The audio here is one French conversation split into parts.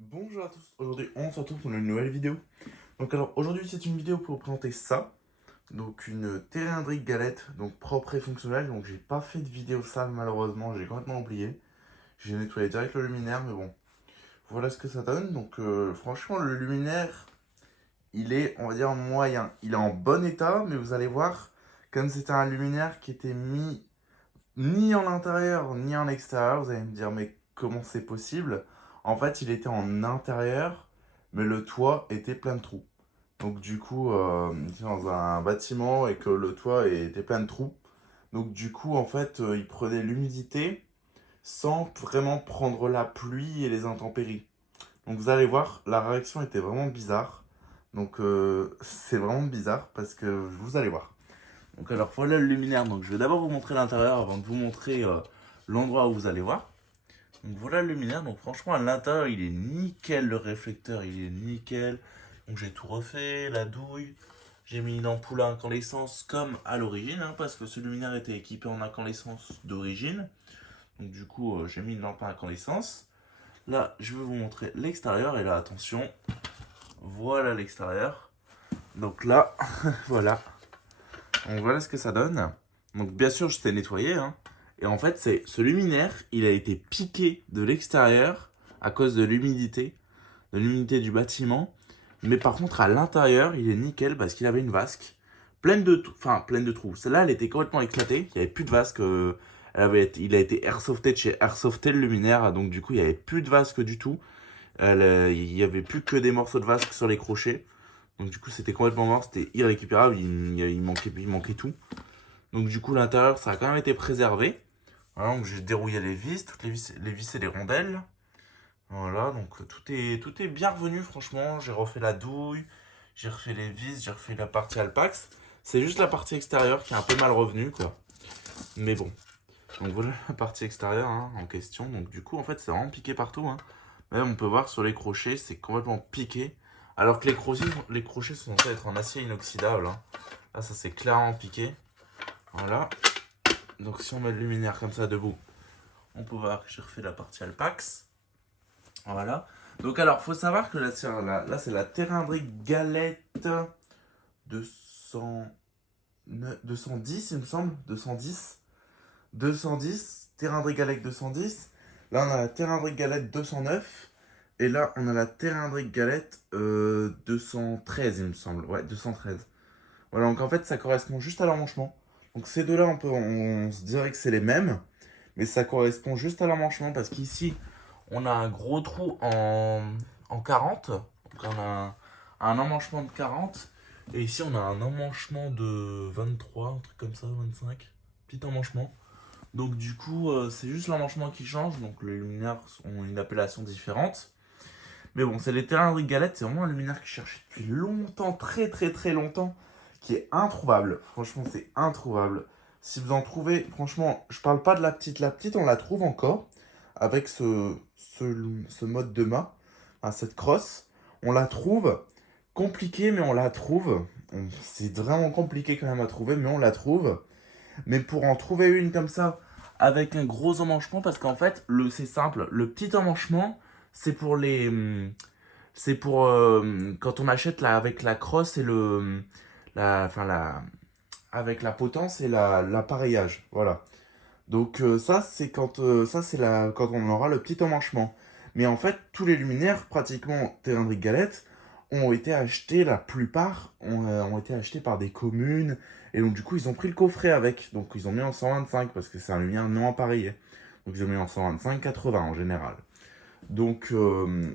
Bonjour à tous, aujourd'hui on se retrouve pour une nouvelle vidéo. Donc alors aujourd'hui c'est une vidéo pour vous présenter ça. Donc une cylindrique galette, donc propre et fonctionnelle. Donc j'ai pas fait de vidéo sale malheureusement, j'ai complètement oublié. J'ai nettoyé direct le luminaire mais bon, voilà ce que ça donne. Donc franchement le luminaire, il est on va dire moyen. Il est en bon état mais vous allez voir, comme c'était un luminaire qui était mis ni en intérieur ni en extérieur, vous allez me dire mais comment c'est possible? En fait il était en intérieur mais le toit était plein de trous. Donc du coup, c'est dans un bâtiment et que le toit était plein de trous. Donc du coup, en fait, il prenait l'humidité sans vraiment prendre la pluie et les intempéries. Donc vous allez voir, la réaction était vraiment bizarre. Donc c'est vraiment bizarre parce que vous allez voir. Donc alors voilà le luminaire. Donc je vais d'abord vous montrer l'intérieur avant de vous montrer l'endroit où vous allez voir. Donc voilà le luminaire. Donc franchement à l'intérieur il est nickel, le réflecteur il est nickel. Donc j'ai tout refait, la douille. J'ai mis une ampoule à incandescence comme à l'origine, hein, parce que ce luminaire était équipé en incandescence d'origine. Donc du coup j'ai mis une lampe à incandescence. Là je vais vous montrer l'extérieur et là attention, voilà l'extérieur. Donc là, voilà. Donc voilà ce que ça donne. Donc bien sûr, je t'ai nettoyé, hein. Et en fait, c'est ce luminaire, il a été piqué de l'extérieur à cause de l'humidité du bâtiment. Mais par contre, à l'intérieur, il est nickel parce qu'il avait une vasque pleine de trous. Celle-là, elle était complètement éclatée. Il n'y avait plus de vasque. Il a été airsofté de chez Airsofté le luminaire. Donc du coup, il n'y avait plus de vasque du tout. Il n'y avait plus que des morceaux de vasque sur les crochets. Donc du coup, c'était complètement mort. C'était irrécupérable. Il manquait tout. Donc du coup, l'intérieur, ça a quand même été préservé. Voilà, donc j'ai dérouillé les vis, toutes les vis et les rondelles. Voilà, donc tout est bien revenu, franchement. J'ai refait la douille, j'ai refait les vis, j'ai refait la partie Alpax. C'est juste la partie extérieure qui est un peu mal revenue, quoi. Mais bon. Donc voilà la partie extérieure hein, en question. Donc du coup, en fait, c'est vraiment piqué partout. Hein. Même on peut voir sur les crochets, c'est complètement piqué. Alors que les crochets sont censés être en acier inoxydable. Hein. Là, ça c'est clairement piqué. Voilà. Donc si on met le luminaire comme ça debout, on peut voir que j'ai refait la partie Alpax. Voilà. Donc alors, faut savoir que là c'est la Terrindric Galette 200, 210, il me semble. 210. 210. Terrindric Galette 210. Là, on a la Terrindric Galette 209. Et là, on a la Terrindric Galette 213, il me semble. Ouais, 213. Voilà, donc en fait, ça correspond juste à l'emmanchement. Donc ces deux-là, on se dirait que c'est les mêmes. Mais ça correspond juste à l'emmanchement parce qu'ici, on a un gros trou en 40. Donc on a un emmanchement de 40. Et ici, on a un emmanchement de 23, un truc comme ça, 25. Petit emmanchement. Donc du coup, c'est juste l'emmanchement qui change. Donc les luminaires ont une appellation différente. Mais bon, c'est les terrains de galette. C'est vraiment un luminaire que je cherchais depuis longtemps, très très très longtemps. Qui est introuvable. Franchement, c'est introuvable. Si vous en trouvez, franchement, je parle pas de la petite. La petite, on la trouve encore avec ce mode de mât, hein, cette crosse. On la trouve compliquée, mais on la trouve. C'est vraiment compliqué quand même à trouver, mais on la trouve. Mais pour en trouver une comme ça, avec un gros emmanchement, parce qu'en fait, c'est simple. Le petit emmanchement, c'est pour c'est pour quand on achète là, avec la crosse et enfin, avec la potence et l'appareillage. Voilà. Donc ça c'est quand on aura le petit emmanchement. Mais en fait, tous les luminaires, pratiquement Terrandric Galette, ont été achetés, la plupart ont été achetés par des communes. Et donc du coup, ils ont pris le coffret avec. Donc ils ont mis en 125 parce que c'est un luminaire non appareillé. Donc ils ont mis en 125-80 en général. Donc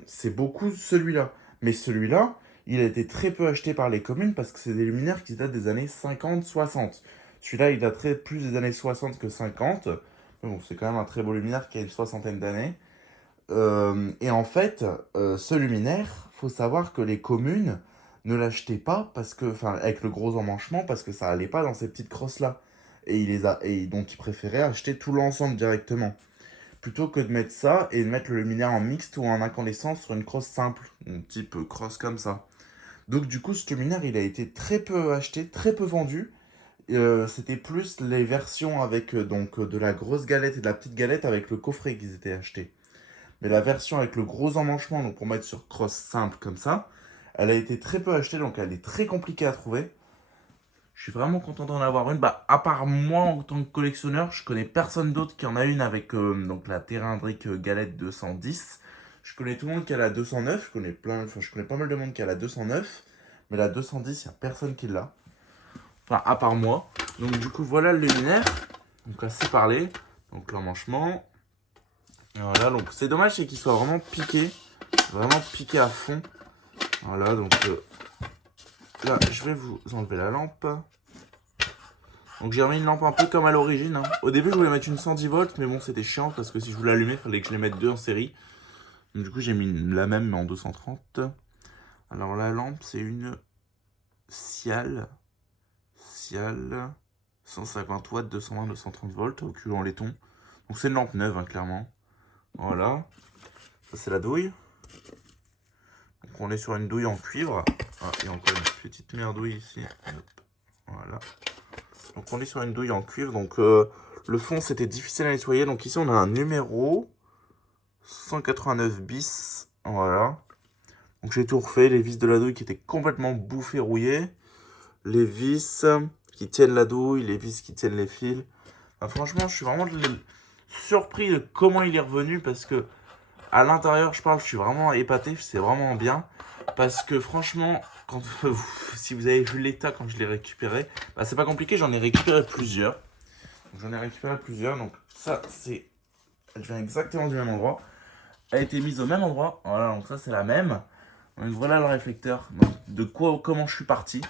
c'est beaucoup celui-là. Mais celui-là, il a été très peu acheté par les communes parce que c'est des luminaires qui datent des années 50-60. Celui-là, il daterait plus des années 60 que 50. Mais bon, c'est quand même un très beau luminaire qui a une soixantaine d'années. Et en fait, ce luminaire, faut savoir que les communes ne l'achetaient pas parce que, enfin, avec le gros emmanchement, parce que ça allait pas dans ces petites crosses-là. Et donc, ils préféraient acheter tout l'ensemble directement plutôt que de mettre ça et de mettre le luminaire en mixte ou en incandescent sur une crosse simple, un type crosse comme ça. Donc du coup, ce luminaire, il a été très peu acheté, très peu vendu. C'était plus les versions avec de la grosse galette et de la petite galette avec le coffret qu'ils étaient achetés. Mais la version avec le gros emmanchement, donc pour mettre sur crosse simple comme ça, elle a été très peu achetée, donc elle est très compliquée à trouver. Je suis vraiment content d'en avoir une. Bah, à part moi en tant que collectionneur, je connais personne d'autre qui en a une avec donc la Terraindric Galette 210. Je connais tout le monde qui a la 209. Je connais pas mal de monde qui a la 209. Mais la 210, il n'y a personne qui l'a. Enfin, à part moi. Donc, du coup, voilà le luminaire. Donc, assez parlé. Donc, l'emmanchement. Voilà, donc c'est dommage, c'est qu'il soit vraiment piqué. Vraiment piqué à fond. Voilà, donc là, je vais vous enlever la lampe. Donc j'ai remis une lampe un peu comme à l'origine. Au début, je voulais mettre une 110 volts, mais bon, c'était chiant parce que si je voulais allumer, il fallait que je les mette deux en série. Donc du coup, j'ai mis la même, mais en 230. Alors la lampe, c'est une Cial. Cial 150 watts, 220, 230 volts, au cul en laiton. Donc c'est une lampe neuve, hein, clairement. Voilà. Ça, c'est la douille. Donc on est sur une douille en cuivre. Ah, et encore une petite merdouille ici. Hop. Voilà. Donc on est sur une douille en cuivre. Donc le fond c'était difficile à nettoyer. Donc ici on a un numéro 189 bis. Voilà. Donc j'ai tout refait. Les vis de la douille qui étaient complètement bouffées, rouillées. Les vis qui tiennent la douille. Les vis qui tiennent les fils. Enfin, franchement je suis vraiment surpris de comment il est revenu. Parce que à l'intérieur je suis vraiment épaté. C'est vraiment bien. Parce que franchement, si vous avez vu l'état quand je l'ai récupéré, bah, c'est pas compliqué, j'en ai récupéré plusieurs. Donc ça, elle vient exactement du même endroit. Elle a été mise au même endroit. Voilà, donc ça c'est la même. Donc voilà le réflecteur. Donc comment je suis parti.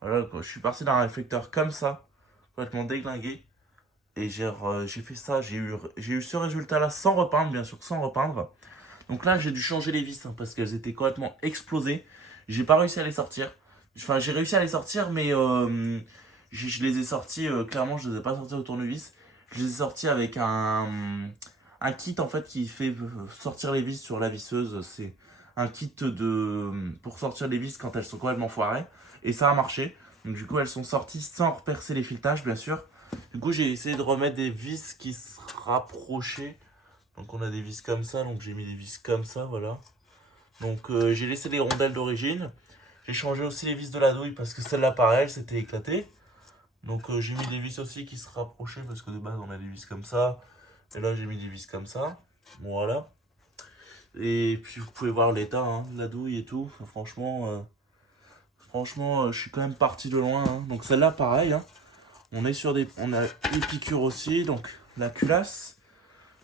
Voilà, quoi. Je suis parti d'un réflecteur comme ça, complètement déglingué. Et j'ai fait ça, j'ai eu ce résultat-là sans repeindre, bien sûr, sans repeindre. Donc là, j'ai dû changer les vis parce qu'elles étaient complètement explosées. J'ai pas réussi à les sortir. Enfin, j'ai réussi à les sortir, mais je les ai sortis, clairement, je les ai pas sortis au tournevis. Je les ai sortis avec un kit en fait qui fait sortir les vis sur la visseuse. C'est un kit pour sortir les vis quand elles sont complètement foirées. Et ça a marché. Donc du coup, elles sont sorties sans repercer les filetages, bien sûr. Du coup, j'ai essayé de remettre des vis qui se rapprochaient. Donc on a des vis comme ça, donc j'ai mis des vis comme ça, voilà. Donc j'ai laissé les rondelles d'origine. J'ai changé aussi les vis de la douille parce que celle-là, pareil, elle s'était éclatée. Donc j'ai mis des vis aussi qui se rapprochaient parce que de base on a des vis comme ça. Et là j'ai mis des vis comme ça. Voilà. Et puis vous pouvez voir l'état hein, de la douille et tout. Enfin, franchement, je suis quand même parti de loin. Hein. Donc celle-là, pareil. Hein. On a les piqûres aussi. Donc la culasse.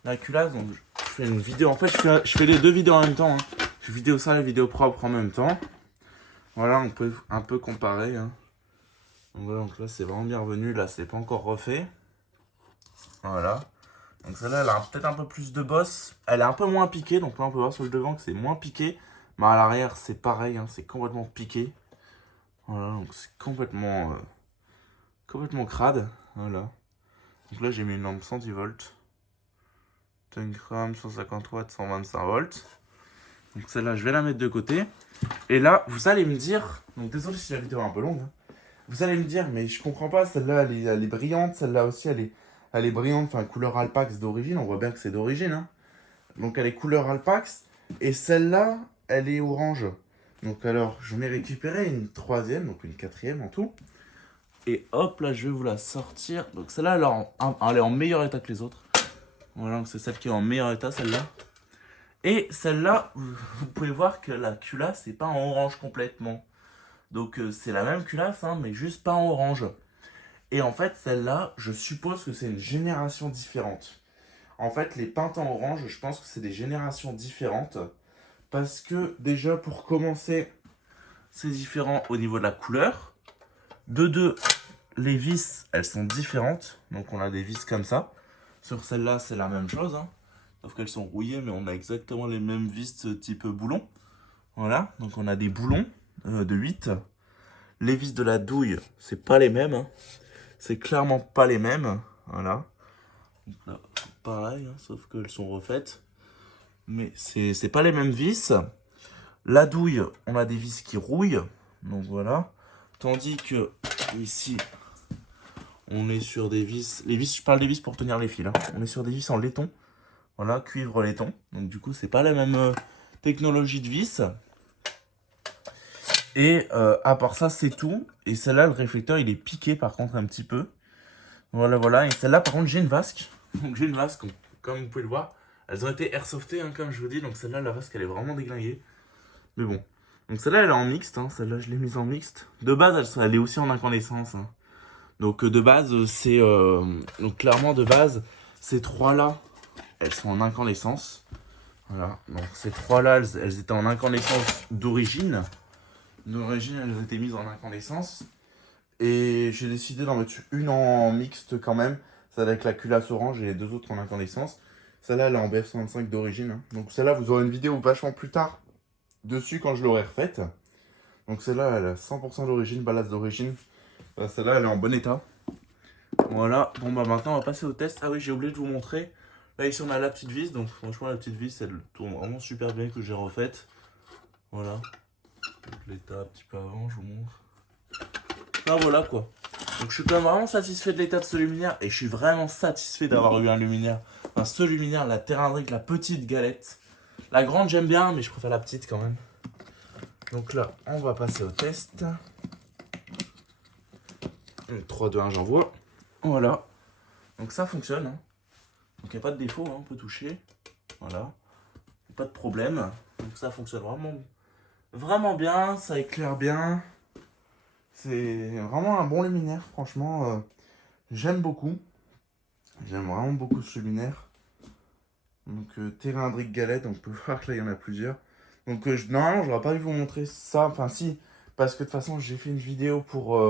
Donc je fais une vidéo. En fait, je fais les deux vidéos en même temps. Hein. Je fais vidéo sale et vidéo propre en même temps. Voilà, on peut un peu comparer. Hein. Donc voilà, donc là c'est vraiment bien revenu. Là, c'est pas encore refait. Voilà. Donc celle-là, elle a peut-être un peu plus de bosse. Elle est un peu moins piquée. Donc là, on peut voir sur le devant que c'est moins piqué. Mais à l'arrière, c'est pareil. Hein, c'est complètement piqué. Voilà, donc c'est complètement crade. Voilà. Donc là, j'ai mis une lampe 110 volts. Tungstram 150 watts, 125 volts. Donc celle-là, je vais la mettre de côté. Et là, vous allez me dire... Donc désolé si la vidéo est un peu longue. Hein. Vous allez me dire, mais je comprends pas, celle-là, elle est brillante. Celle-là aussi, elle est brillante. Enfin, couleur Alpax d'origine. On voit bien que c'est d'origine. Hein. Donc elle est couleur Alpax. Et celle-là, elle est orange. Donc alors, j'en ai récupéré une troisième, donc une quatrième en tout. Et hop, là, je vais vous la sortir. Donc celle-là, elle est en meilleur état que les autres. Voilà, c'est celle qui est en meilleur état, celle-là. Et celle-là, vous pouvez voir que la culasse n'est pas en orange complètement. Donc c'est la même culasse, hein, mais juste pas en orange. Et en fait, celle-là, je suppose que c'est une génération différente. En fait, les peintes en orange, je pense que c'est des générations différentes. Parce que déjà, pour commencer, c'est différent au niveau de la couleur. De deux, les vis, elles sont différentes. Donc on a des vis comme ça. Sur celle-là, c'est la même chose. Hein. Sauf qu'elles sont rouillées, mais on a exactement les mêmes vis type boulon. Voilà, donc on a des boulons de 8. Les vis de la douille, c'est pas les mêmes. Hein. C'est clairement pas les mêmes. Voilà. Donc là, pareil, hein, sauf qu'elles sont refaites. Mais c'est pas les mêmes vis. La douille, on a des vis qui rouillent. Donc voilà. Tandis que ici, on est sur des vis. Les vis, je parle des vis pour tenir les fils. Hein. On est sur des vis en laiton. Voilà, cuivre laiton. Donc du coup, c'est pas la même technologie de vis. Et à part ça, c'est tout. Et celle-là, le réflecteur, il est piqué par contre un petit peu. Voilà, voilà. Et celle-là, par contre, j'ai une vasque. Donc j'ai une vasque, comme vous pouvez le voir. Elles ont été airsoftées, hein, comme je vous dis. Donc celle-là, la vasque, elle est vraiment déglinguée. Mais bon. Donc celle-là, elle est en mixte. Hein. Celle-là, je l'ai mise en mixte. De base, elle est aussi en incandescence. Hein. Donc de base, c'est... donc clairement, de base, ces trois-là, elles sont en incandescence. Voilà. Donc ces trois-là, elles étaient en incandescence d'origine. D'origine, elles étaient mises en incandescence. Et j'ai décidé d'en mettre une en mixte quand même. Celle avec la culasse orange et les deux autres en incandescence. Celle-là, elle est en BF125 d'origine. Hein. Donc celle-là, vous aurez une vidéo vachement plus tard dessus quand je l'aurai refaite. Donc celle-là, elle a 100% d'origine, ballast d'origine. Celle-là, elle est en bon état. Voilà. Bon, bah maintenant, on va passer au test. Ah oui, j'ai oublié de vous montrer. Là, ici, on a la petite vis. Donc franchement, la petite vis, elle tourne vraiment super bien que j'ai refaite. Voilà. L'état un petit peu avant, je vous montre. Ah voilà quoi. Donc je suis quand même vraiment satisfait de l'état de ce luminaire. Et je suis vraiment satisfait d'avoir eu un luminaire. Enfin ce luminaire, la Terrandric, la petite galette. La grande j'aime bien, mais je préfère la petite quand même. Donc là, on va passer au test. 3, 2, 1, j'envoie. Voilà. Donc ça fonctionne. Hein. Donc il n'y a pas de défaut, hein. On peut toucher. Voilà. Pas de problème. Donc ça fonctionne vraiment bien. Ça éclaire bien. C'est vraiment un bon luminaire, franchement. J'aime beaucoup. J'aime vraiment beaucoup ce luminaire. Donc Terrandric galette, on peut voir que là il y en a plusieurs. Donc normalement j'aurais pas dû vous montrer ça, enfin si, parce que de toute façon j'ai fait une vidéo pour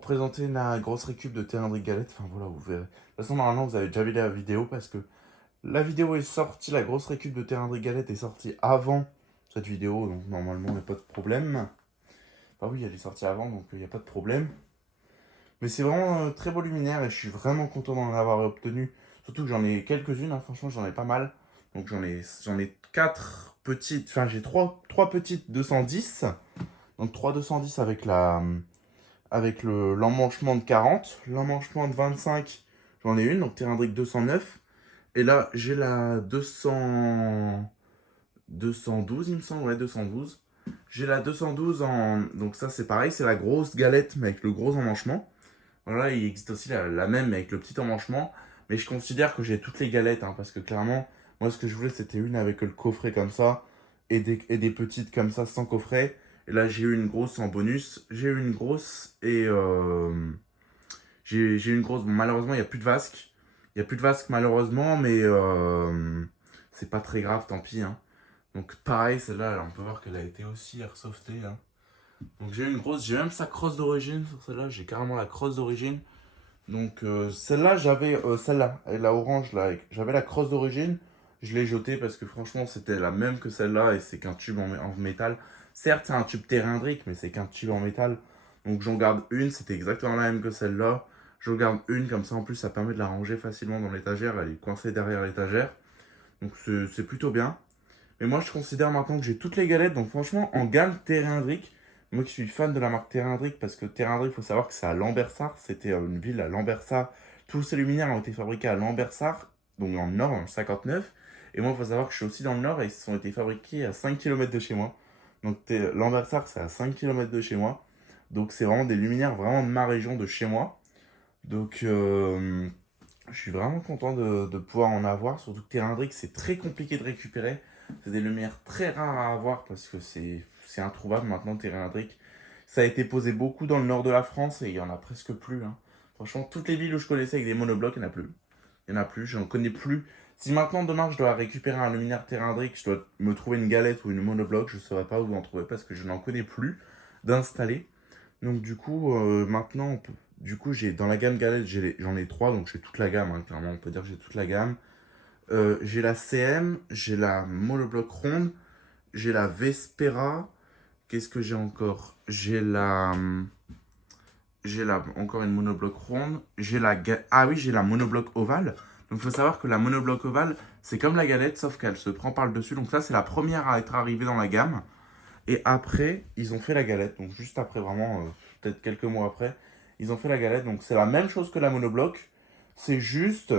présenter la grosse récup de Terrandric galette. Enfin voilà, vous verrez. De toute façon normalement vous avez déjà vu la vidéo parce que la vidéo est sortie, la grosse récup de Terrandric galette est sortie avant cette vidéo, donc normalement il n'y a pas de problème. Enfin oui, elle est sortie avant, donc il n'y a pas de problème. Mais c'est vraiment un très beau luminaire et je suis vraiment content d'en avoir obtenu. Surtout que j'en ai quelques-unes, hein, franchement j'en ai pas mal. Donc j'en ai 4 petites, enfin j'ai trois petites 210. Donc 3 210 avec avec l'emmanchement de 40. L'emmanchement de 25, j'en ai une, donc Terrandric 209. Et là j'ai la 212 il me semble, ouais 212. J'ai la 212 en... Donc ça c'est pareil, c'est la grosse galette mais avec le gros emmanchement. Voilà, il existe aussi la même avec le petit emmanchement. Mais je considère que j'ai toutes les galettes, hein, parce que clairement, moi ce que je voulais c'était une avec le coffret comme ça, et des petites comme ça sans coffret. Et là j'ai eu une grosse en bonus. J'ai eu une grosse et j'ai eu une grosse. Bon, malheureusement, il n'y a plus de vasque. Il n'y a plus de vasque malheureusement, mais c'est pas très grave, tant pis. Hein. Donc pareil, celle-là, on peut voir qu'elle a été aussi airsoftée. Hein. Donc j'ai eu une grosse, j'ai même sa crosse d'origine sur celle-là, j'ai carrément la crosse d'origine. Donc celle-là, j'avais celle-là, la orange là, j'avais la crosse d'origine. Je l'ai jetée parce que franchement, c'était la même que celle-là et c'est qu'un tube en métal. Certes, c'est un tube terrindrique, mais c'est qu'un tube en métal. Donc j'en garde une, c'était exactement la même que celle-là. J'en garde une, comme ça en plus, ça permet de la ranger facilement dans l'étagère. Elle est coincée derrière l'étagère. Donc c'est plutôt bien. Mais moi, je considère maintenant que j'ai toutes les galettes. Donc franchement, en gamme terrindrique, moi qui suis fan de la marque Terrandric, parce que Terrandric, il faut savoir que c'est à Lambersart, c'était une ville à Lambersart. Tous ces luminaires ont été fabriqués à Lambersart, donc dans le nord, dans le 59. Et moi, il faut savoir que je suis aussi dans le nord et ils ont été fabriqués à 5 km de chez moi. Donc Lambersart, c'est à 5 km de chez moi. Donc c'est vraiment des luminaires vraiment de ma région, de chez moi. Donc je suis vraiment content de pouvoir en avoir, surtout que Terrandric, c'est très compliqué de récupérer. C'est des lumières très rares à avoir parce que c'est introuvable maintenant, Terrandric. Ça a été posé beaucoup dans le nord de la France et il n'y en a presque plus. Hein. Franchement, toutes les villes où je connaissais avec des monoblocs, il n'y en a plus. Il n'y en a plus, j'en connais plus. Si maintenant, demain, je dois récupérer un luminaire Terrandric, je dois me trouver une galette ou une monobloc, je ne saurais pas où en trouver parce que je n'en connais plus d'installer. Donc du coup, maintenant, du coup, j'ai dans la gamme galette, j'en ai 3, donc j'ai toute la gamme, hein, clairement, on peut dire que j'ai toute la gamme. J'ai la CM, j'ai la monobloc ronde, j'ai la Vespera. Qu'est-ce que j'ai encore? J'ai encore une monobloc ronde. Ah oui, j'ai la monobloc ovale. Donc il faut savoir que la monobloc ovale, c'est comme la galette, sauf qu'elle se prend par le dessus. Donc ça, c'est la première à être arrivée dans la gamme. Et après, ils ont fait la galette. Donc juste après, vraiment, peut-être quelques mois après, ils ont fait la galette. Donc c'est la même chose que la monobloc. C'est juste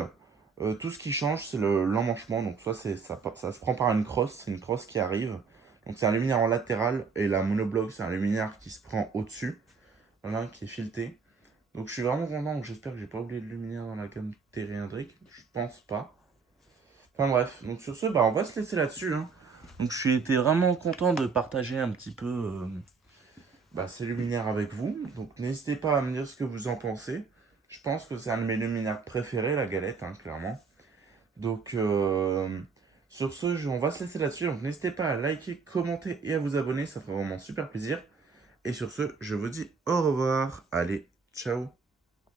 Tout ce qui change, c'est l'emmanchement. Donc soit ça se prend par une crosse, c'est une crosse qui arrive. Donc c'est un luminaire en latéral et la monobloc, c'est un luminaire qui se prend au-dessus, voilà, qui est fileté. Donc je suis vraiment content, donc j'espère que j'ai pas oublié de luminaire dans la gamme Téréandric. Je pense pas. Enfin bref, donc sur ce, bah on va se laisser là-dessus, hein. Donc je suis été vraiment content de partager un petit peu ces luminaires avec vous. Donc n'hésitez pas à me dire ce que vous en pensez. Je pense que c'est un de mes luminaires préférés, la galette, hein, clairement. Donc sur ce, on va se laisser là-dessus. Donc n'hésitez pas à liker, commenter et à vous abonner, ça ferait vraiment super plaisir. Et sur ce, je vous dis au revoir. Allez, ciao.